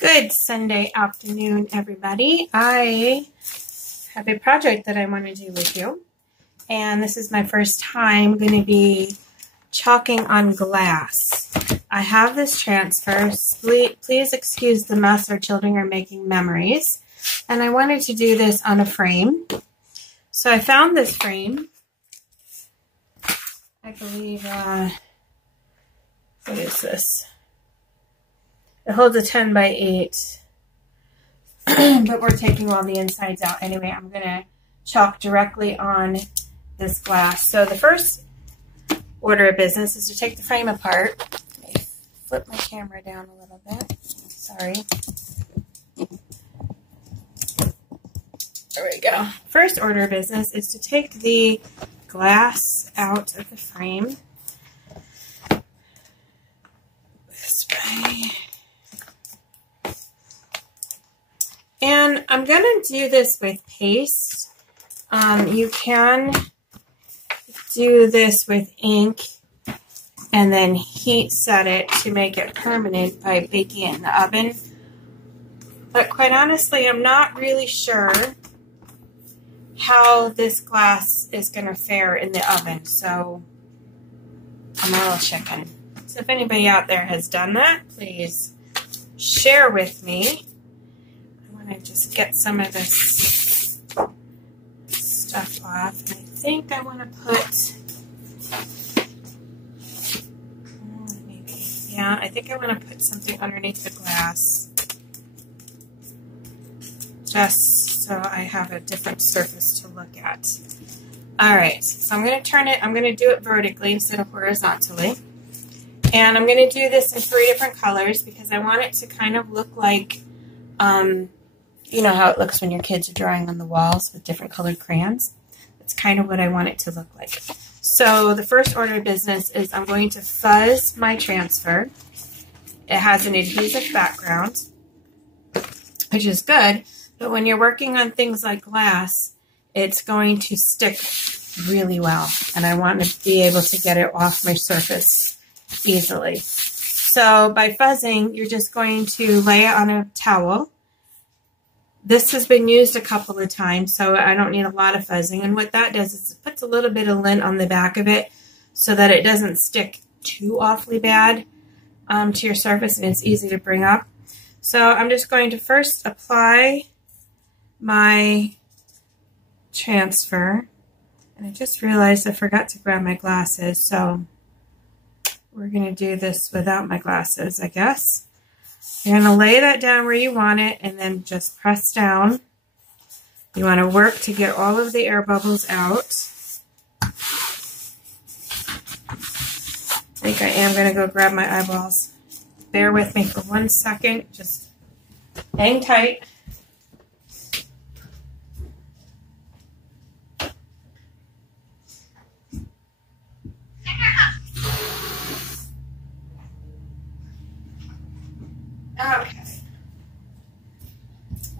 Good Sunday afternoon, everybody. I have a project that I want to do with you, and this is my first time going to be chalking on glass. I have this transfer. Please excuse the mess. Our children are making memories, and I wanted to do this on a frame. So I found this frame. I believe, what is this? It holds a 10 by 8, but we're taking all the insides out anyway. I'm going to chalk directly on this glass. So the first order of business is to take the frame apart. Let me flip my camera down a little bit. Sorry. There we go. First order of business is to take the glass out of the frame. This way. And I'm going to do this with paste. You can do this with ink and then heat set it to make it permanent by baking it in the oven. But quite honestly, I'm not really sure how this glass is going to fare in the oven. So I'm a little chicken. So if anybody out there has done that, please share with me. I just get some of this stuff off. And I think I want to put, I think I want to put something underneath the glass, just so I have a different surface to look at. All right, so I'm going to turn it, I'm going to do it vertically instead of horizontally. And I'm going to do this in 3 different colors because I want it to kind of look like, you know how it looks when your kids are drawing on the walls with different colored crayons? That's kind of what I want it to look like. So the first order of business is I'm going to fuzz my transfer. It has an adhesive background, which is good, but when you're working on things like glass, it's going to stick really well, and I want to be able to get it off my surface easily. So by fuzzing, you're just going to lay it on a towel. This has been used a couple of times, so I don't need a lot of fuzzing. And what that does is it puts a little bit of lint on the back of it so that it doesn't stick too awfully bad to your surface, and it's easy to bring up. So I'm just going to first apply my transfer. And I just realized I forgot to grab my glasses, so we're going to do this without my glasses, I guess. You're going to lay that down where you want it and then just press down. You want to work to get all of the air bubbles out. I think I am going to go grab my eyeballs. Bear with me for 1 second. Just hang tight. Okay.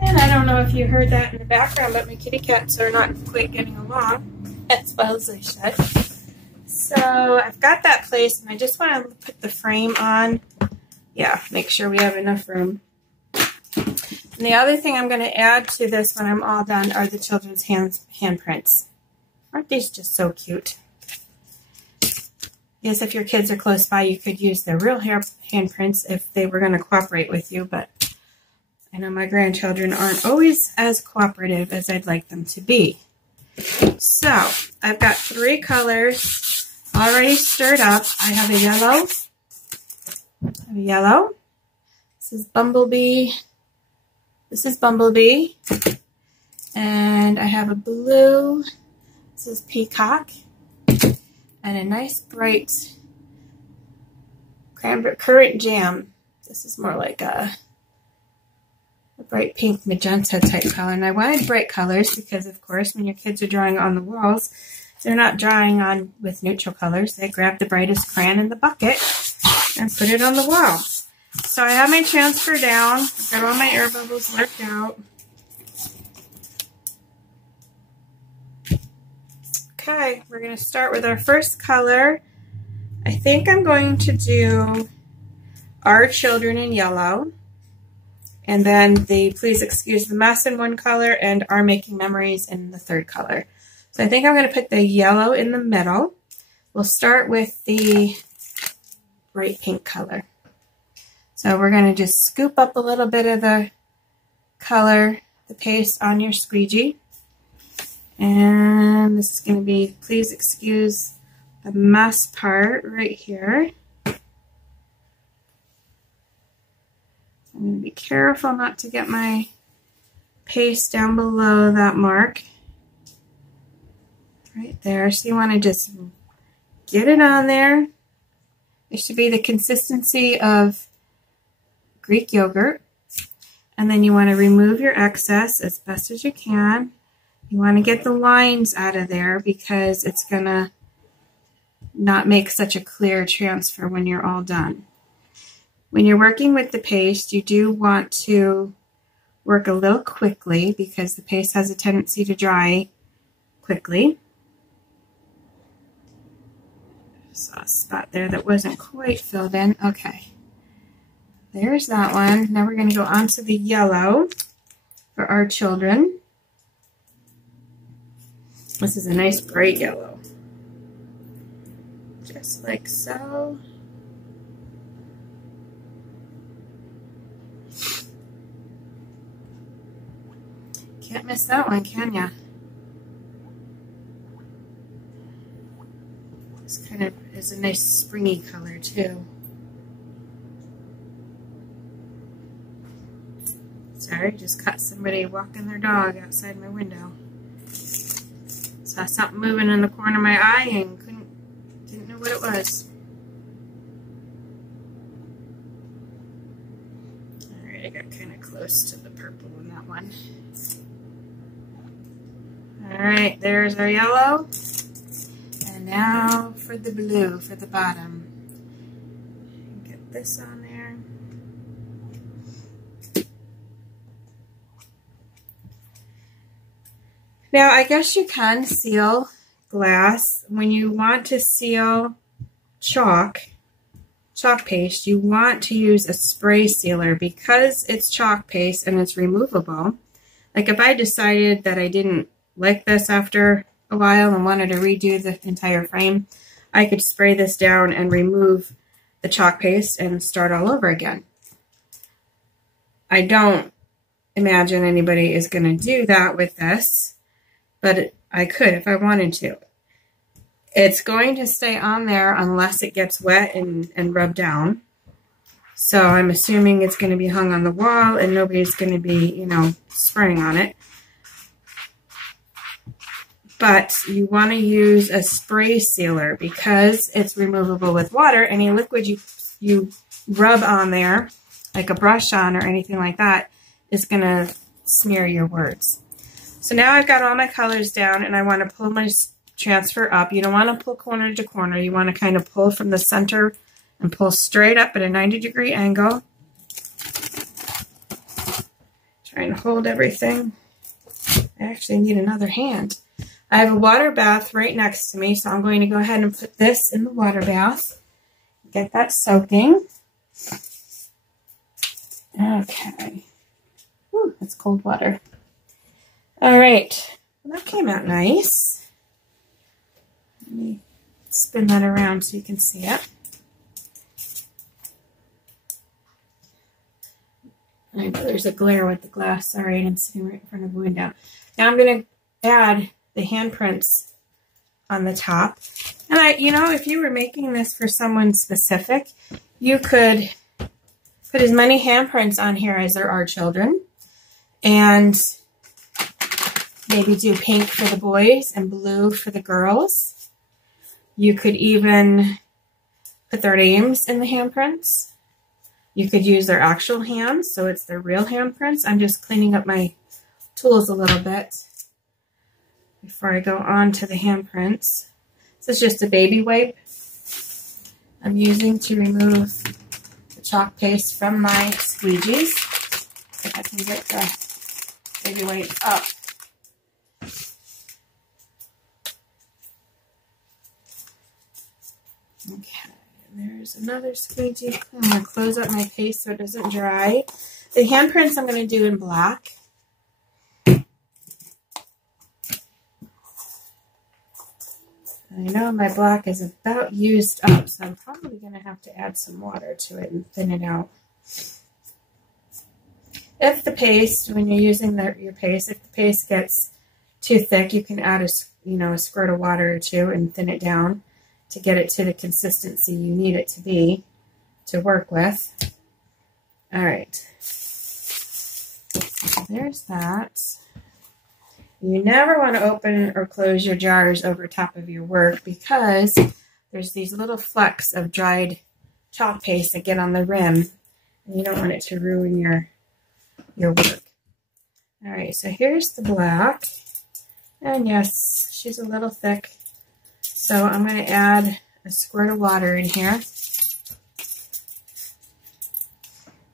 And I don't know if you heard that in the background, but my kitty cats are not quite getting along as well as they should. So I've got that placed, and I just want to put the frame on. Yeah, make sure we have enough room. And the other thing I'm going to add to this when I'm all done are the children's handprints. Aren't these just so cute? Yes, if your kids are close by, you could use their real handprints if they were going to cooperate with you, but I know my grandchildren aren't always as cooperative as I'd like them to be. So, I've got 3 colors already stirred up. I have a yellow. This is Bumblebee. And I have a blue. This is Peacock. And a nice bright currant jam. This is more like a bright pink magenta type color. And I wanted bright colors because, of course, when your kids are drawing on the walls, they're not drawing on with neutral colors. They grab the brightest crayon in the bucket and put it on the wall. So I have my transfer down. I've got all my air bubbles worked out. Okay, we're going to start with our first color. I think I'm going to do Our Children in yellow. and then the Please Excuse the Mess in one color, and Are Making Memories in the third color. So I think I'm going to put the yellow in the middle. We'll start with the bright pink color. So we're going to just scoop up a little bit of the color, the paste on your squeegee. And this is going to be Please Excuse the Mess part right here. I'm going to be careful not to get my paste down below that mark. Right there. So you want to just get it on there. It should be the consistency of Greek yogurt. And then you want to remove your excess as best as you can. You want to get the lines out of there because it's going to not make such a clear transfer when you're all done. When you're working with the paste, you do want to work a little quickly because the paste has a tendency to dry quickly. Saw a spot there that wasn't quite filled in. Okay, there's that one. Now we're going to go on to the yellow for our children. This is a nice bright yellow. Just like so. Can't miss that one, can ya? This kind of is a nice springy color too. Sorry, just caught somebody walking their dog outside my window. Saw something moving in the corner of my eye and didn't know what it was. Alright, I got kind of close to the purple in that one. Alright, there's our yellow. And now for the blue, for the bottom. Get this on there. Now, I guess you can seal glass. When you want to seal chalk paste, you want to use a spray sealer because it's chalk paste and it's removable. Like if I decided that I didn't like this after a while and wanted to redo the entire frame, I could spray this down and remove the chalk paste and start all over again. I don't imagine anybody is going to do that with this, but I could if I wanted to. It's going to stay on there unless it gets wet and rubbed down. So I'm assuming it's going to be hung on the wall and nobody's going to be, you know, spraying on it. But you want to use a spray sealer because it's removable with water. Any liquid you rub on there, like a brush on or anything like that, is going to smear your words. So now I've got all my colors down and I want to pull my transfer up. You don't want to pull corner to corner. You want to kind of pull from the center and pull straight up at a 90-degree angle. Trying to hold everything. I actually need another hand. I have a water bath right next to me, so I'm going to go ahead and put this in the water bath. Get that soaking. Okay. Ooh, that's cold water. All right. Well, that came out nice. Let me spin that around so you can see it. I know there's a glare with the glass. Sorry, I'm sitting right in front of the window. Now I'm going to add the handprints on the top. And you know, if you were making this for someone specific, you could put as many handprints on here as there are children. And maybe do pink for the boys and blue for the girls. You could even put their names in the handprints. You could use their actual hands, so it's their real handprints. I'm just cleaning up my tools a little bit before I go on to the handprints. This is just a baby wipe I'm using to remove the chalk paste from my squeegees. If I can get the baby wipe up. Okay, there's another squeegee. I'm going to close up my paste so it doesn't dry. The handprints I'm going to do in black. I know my black is about used up, so I'm probably going to have to add some water to it and thin it out. If the paste, when you're using your paste, if the paste gets too thick, you can add a squirt of water or two and thin it down to get it to the consistency you need it to be to work with. All right, there's that. You never want to open or close your jars over top of your work because there's these little flecks of dried chalk paste that get on the rim, and you don't want it to ruin your work. All right, so here's the black, and yes, she's a little thick, so I'm going to add a squirt of water in here.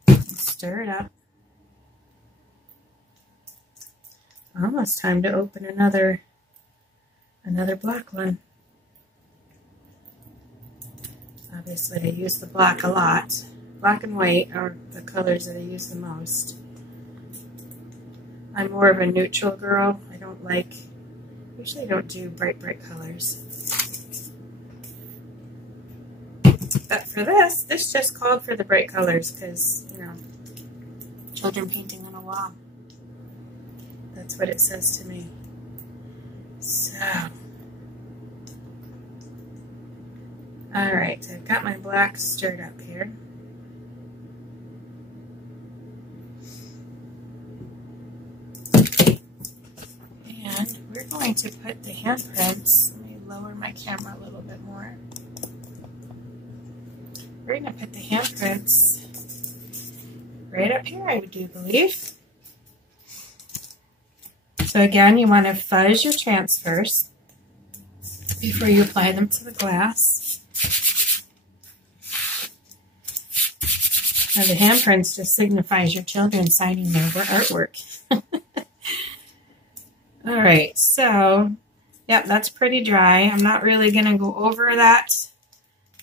Stir it up. Almost time to open another black one. Obviously, I use the black a lot. Black and white are the colors that I use the most. I'm more of a neutral girl. Usually don't do bright colors. But for this just called for the bright colors because, children painting on a wall. That's what it says to me. So, all right, I've got my black stirred up here. And we're going to put the handprints. Let me lower my camera a little bit more. We're going to put the handprints right up here, I do believe. So again, you want to fuzz your transfers before you apply them to the glass. Now the handprints just signifies your children signing their artwork. All right, so, yep, that's pretty dry. I'm not really going to go over that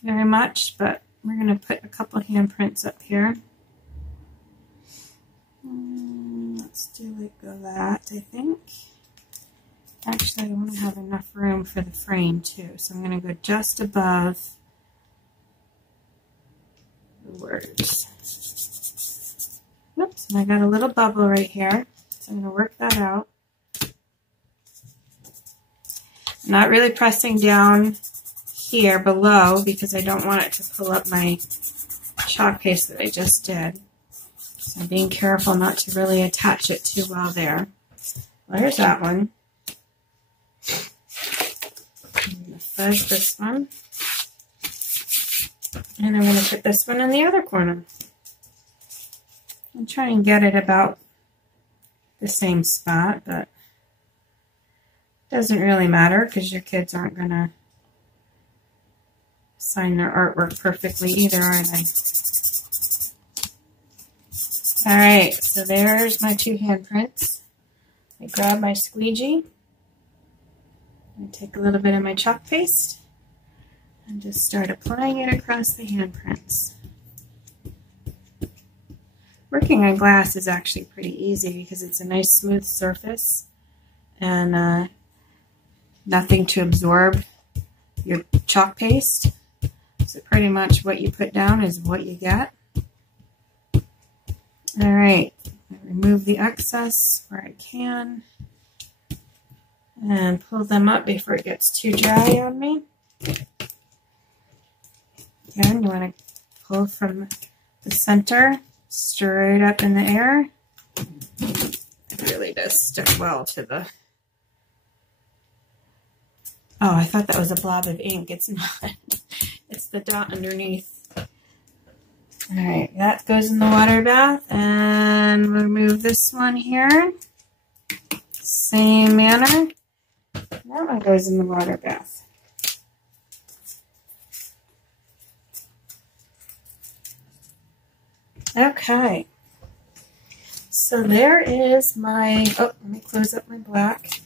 very much, but we're going to put a couple handprints up here. Let's do like that, I think. Actually, I want to have enough room for the frame too, so I'm going to go just above the words. Oops, and I got a little bubble right here, so I'm going to work that out. I'm not really pressing down here below because I don't want it to pull up my chalk paste that I just did. So I'm being careful not to really attach it too well there. Well, there's that one. I'm going to fuzz this one. And I'm going to put this one in the other corner. I'll try and get it about the same spot, but it doesn't really matter because your kids aren't going to sign their artwork perfectly either, are they? All right, so there's my two handprints. I grab my squeegee and take a little bit of my chalk paste and just start applying it across the handprints. Working on glass is actually pretty easy because it's a nice smooth surface and nothing to absorb your chalk paste. So pretty much what you put down is what you get. All right, remove the excess where I can and pull them up before it gets too dry on me. Again, you want to pull from the center, stir it up in the air. It really does stick well to the... Oh, I thought that was a blob of ink. It's not. It's the dot underneath. All right, that goes in the water bath, and we'll remove this one here. Same manner. That one goes in the water bath. Okay. So there is my, oh, let me close up my black.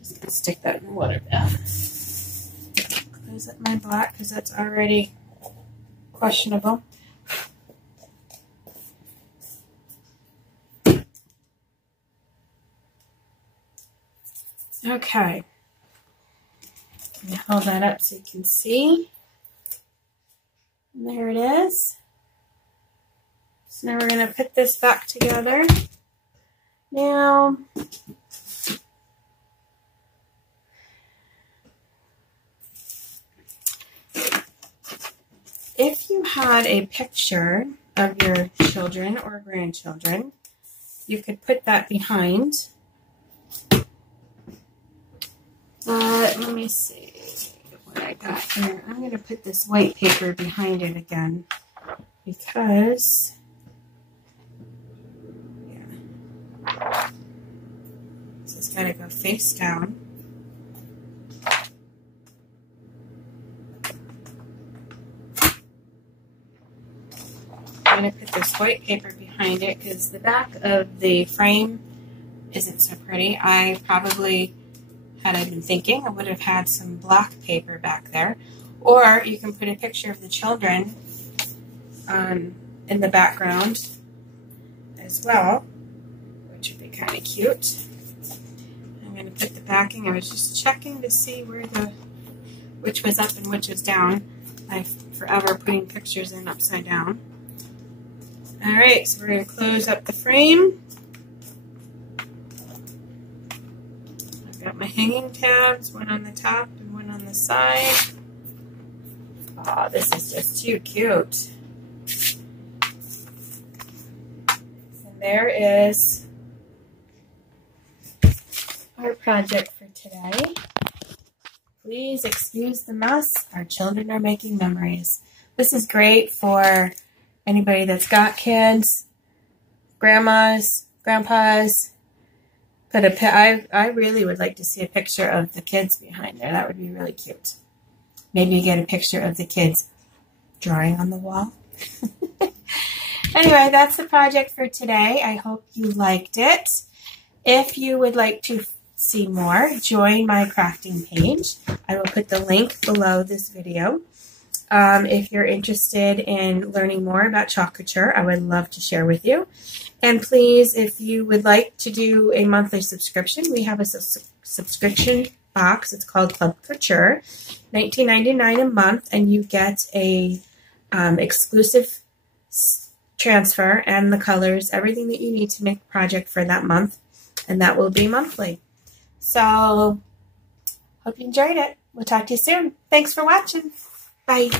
Just gonna stick that in the water bath. Close up my black because that's already questionable. Okay. Let me hold that up so you can see. And there it is. So now we're going to put this back together. Now, if you had a picture of your children or grandchildren, you could put that behind. Let me see what I got here. I'm going to put this white paper behind it again because, yeah, this has got to go face down. I'm going to put this white paper behind it because the back of the frame isn't so pretty. I probably, had I been thinking, I would have had some black paper back there. Or you can put a picture of the children in the background as well, which would be kind of cute. I'm going to put the backing. I was just checking to see where which was up and which was down. I'm forever putting pictures in upside down. Alright, so we're going to close up the frame. Got my hanging tabs, one on the top and one on the side. Oh, this is just too cute. And there is our project for today. Please excuse the mess. Our children are making memories. This is great for anybody that's got kids, grandmas, grandpas. I really would like to see a picture of the kids behind there. That would be really cute. Maybe you get a picture of the kids drawing on the wall. Anyway, that's the project for today. I hope you liked it. If you would like to see more, join my crafting page. I will put the link below this video. If you're interested in learning more about Chalk Couture, I would love to share with you. And please, if you would like to do a monthly subscription, we have a subscription box. It's called Club Couture, $19.99 a month, and you get a exclusive transfer and the colors, everything that you need to make a project for that month, and that will be monthly. So, hope you enjoyed it. We'll talk to you soon. Thanks for watching. Bye.